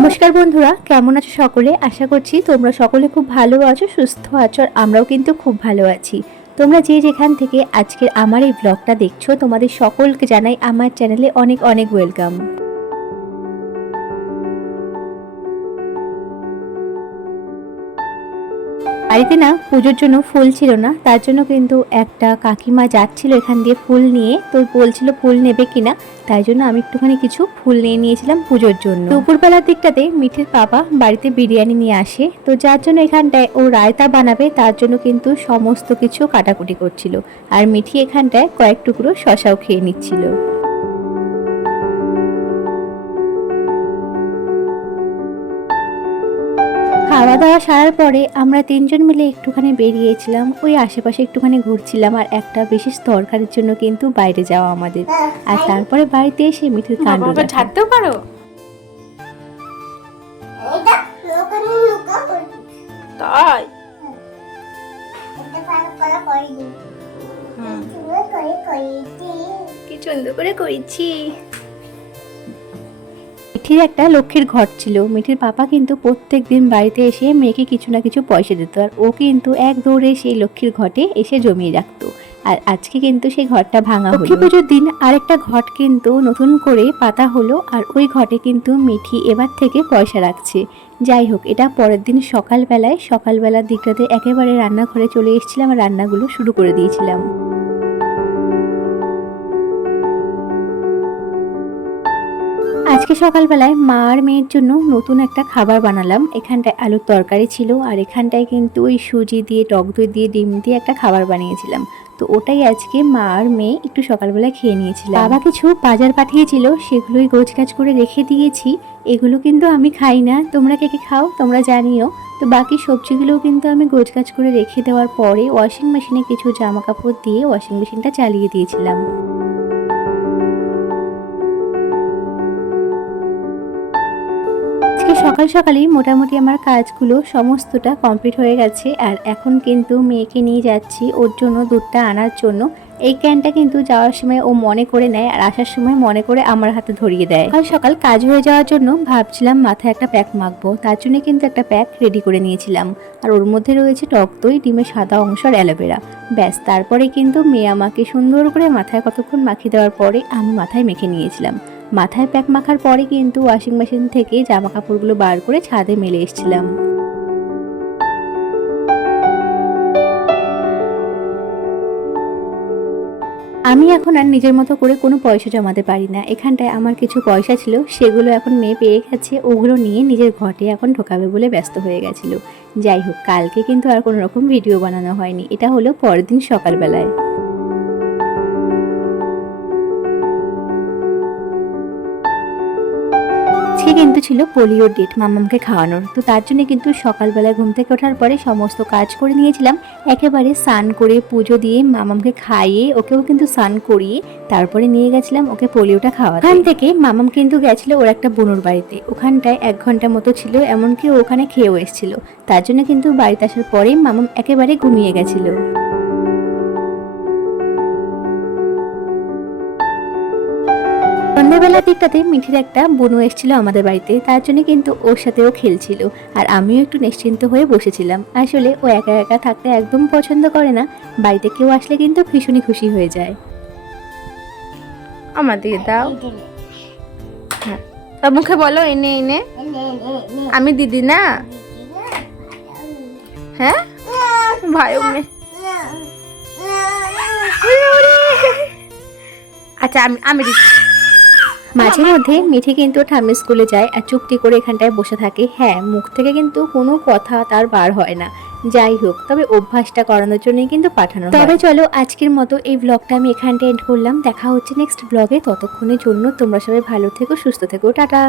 নমস্কার বন্ধুরা, কেমন আছো সকলে? আশা করছি তোমরা সকলে খুব ভালো আছো, সুস্থ আছো, আর আমরাও কিন্তু খুব ভালো আছি। তোমরা যে যেখান থেকে আজকের আমার এই ব্লগটা দেখছ, তোমাদের সকলকে জানাই আমার চ্যানেলে অনেক অনেক ওয়েলকাম বাড়িতে না পুজোর জন্য ফুল ছিল না, তার জন্য কিন্তু একটা কাকিমা যাচ্ছিল এখান দিয়ে ফুল নিয়ে। তো বলছিল ফুল নেবে কিনা, তাই জন্য আমি একটুখানি কিছু ফুল নিয়ে নিয়েছিলাম পুজোর জন্য। দুপুরবেলার দিকটাতে মিঠির বাবা বাড়িতে বিরিয়ানি নিয়ে আসে। তো যার জন্য এখানটায় ও রায়তা বানাবে, তার জন্য কিন্তু সমস্ত কিছু কাটাকুটি করছিল। আর মিঠি এখানটায় কয়েক টুকরো শশাও খেয়ে নিচ্ছিল। খাওয়া দাওয়া সারার পরে আমরা তিনজন মিলে একটুখানি বেরিয়েছিলাম। ওই আশেপাশে একটুখানি ঘুরছিলাম আর একটা বিশেষ দরকারের জন্য কিন্তু বাইরে যাওয়া আমাদের। আর তারপরে বাড়িতে এসে মিঠির কাণ্ড। ঝাড়তেও পারো? তাই? কি সুন্দর করে করেছি। মিঠির একটা লক্ষ্মীর ঘর ছিল। মিঠির পাপা কিন্তু প্রত্যেক দিন বাড়িতে এসে মেয়েকে কিছু না কিছু পয়সা দিত আর ও কিন্তু এক দৌড়ে সেই লক্ষ্মীর ঘটে এসে জমিয়ে রাখতো। আর আজকে কিন্তু সেই ঘরটা ভাঙা লক্ষ্মী পুজোর দিন আরেকটা ঘট কিন্তু নতুন করে পাতা হলো আর ওই ঘটে কিন্তু মিঠি এবার থেকে পয়সা রাখছে। যাই হোক, এটা পরের দিন সকালবেলায়, সকালবেলার দিকটাতে একেবারে রান্নাঘরে চলে এসেছিলাম আর রান্নাগুলো শুরু করে দিয়েছিলাম। আজকে সকালবেলায় মা আর মেয়ের জন্য নতুন একটা খাবার বানালাম। এখানটায় আলুর তরকারি ছিল আর এখানটায় কিন্তু ওই সুজি দিয়ে, টক দই দিয়ে, ডিম দিয়ে একটা খাবার বানিয়েছিলাম। তো ওটাই আজকে মা আর মেয়ে একটু সকালবেলা খেয়ে নিয়েছিল বাবা কিছু বাজার পাঠিয়েছিল, সেগুলোই গোছগাছ করে রেখে দিয়েছি। এগুলো কিন্তু আমি খাই না। তোমরা কে কে খাও, তোমরা জানিও। তো বাকি সবজিগুলোও কিন্তু আমি গোছগাছ করে রেখে দেওয়ার পরে ওয়াশিং মেশিনে কিছু জামা কাপড় দিয়ে ওয়াশিং মেশিনটা চালিয়ে দিয়েছিলাম। সকাল সকালেই মোটামুটি আমার কাজগুলো সমস্তটা কমপ্লিট হয়ে গেছে আর এখন কিন্তু মেয়েকে নিয়ে যাচ্ছি ওর জন্য দুধটা আনার জন্য। এই ক্যানটা কিন্তু যাওয়ার সময় ও মনে করে নেয় আর আসার সময় মনে করে আমার হাতে ধরিয়ে দেয়। সকাল সকাল কাজ হয়ে যাওয়ার জন্য ভাবছিলাম মাথায় একটা প্যাক মাখবো, তার জন্য কিন্তু একটা প্যাক রেডি করে নিয়েছিলাম। আর ওর মধ্যে রয়েছে টক দই, ডিমের সাদা অংশ আর অ্যালোভেরা। ব্যাস, তারপরে কিন্তু মেয়ে আমাকে সুন্দর করে মাথায় কতক্ষণ মাখিয়ে দেওয়ার পরে আমি মাথায় মেখে নিয়েছিলাম। মাথায় প্যাক মাখার পরে কিন্তু ওয়াশিং মেশিন থেকে জামা কাপড়গুলো বার করে ছাদে মেলে এসেছিলাম। আমি এখন আর নিজের মতো করে কোনো পয়সা জমাতে পারি না। এখানটায় আমার কিছু পয়সা ছিল, সেগুলো এখন মেয়ে পেয়ে গেছে, ওগুলো নিয়ে নিজের ঘটে এখন ঢোকাবে বলে ব্যস্ত হয়ে গেছিল। যাই হোক, কালকে কিন্তু আর কোনো রকম ভিডিও বানানো হয়নি। এটা হলো পরের দিন সকালবেলায়। আজকে কিন্তু ছিল পোলিওর ডেট মামামকে খাওয়ানোর। তো তার জন্য কিন্তু সকালবেলায় ঘুম থেকে ওঠার পরে সমস্ত কাজ করে নিয়েছিলাম। একেবারে স্নান করে পুজো দিয়ে মামামকে খাইয়ে ওকেও কিন্তু স্নান করিয়ে তারপরে নিয়ে গেছিলাম ওকে পোলিওটা খাওয়া ওখান থেকে মামাম কিন্তু গেছিল ওর একটা বোনুর বাড়িতে। ওখানটায় এক ঘণ্টা মতো ছিল, এমনকি ওখানে খেয়েও এসেছিল। তার জন্য কিন্তু বাড়িতে আসার পরেই মামাম একেবারে ঘুমিয়ে গেছিল। সন্ধ্যাবেলার দিকটাতে মিঠির একটা বনু এসেছিল আমাদের বাড়িতে, তার জন্য কিন্তু ওর সাথেও খেলছিল। আর আমিও একটু নিশ্চিন্ত হয়ে বসেছিলাম। আসলে ও একা একা থাকতে একদম পছন্দ করে না, বাড়িতে কেউ আসলে কিন্তু ভীষণই খুশি হয়ে যায়। আমার দিকে দাও। হ্যাঁ। তা মুখে বলো, এনে এনে। আমি দিদি না? হ্যাঁ? ভাই আচ্ছা আমি আমি দিচ্ছি। মাঝে মধ্যে মিঠি কিন্তু ঠাম্মি স্কুলে যায় আর চুপটি করে এখানটায় বসে থাকে। হ্যাঁ মুখ থেকে কিন্তু কোনো কথা তার বার হয় না। যাই হোক, তবে অভ্যাসটা করানোর জন্যই কিন্তু পাঠানো তবে চলো, আজকের মতো এই ব্লগটা আমি এখানটা এন্ড করলাম। দেখা হচ্ছে নেক্সট ব্লগে ততক্ষণের জন্য তোমরা সবাই ভালো থেকো, সুস্থ থেকো। টাটা!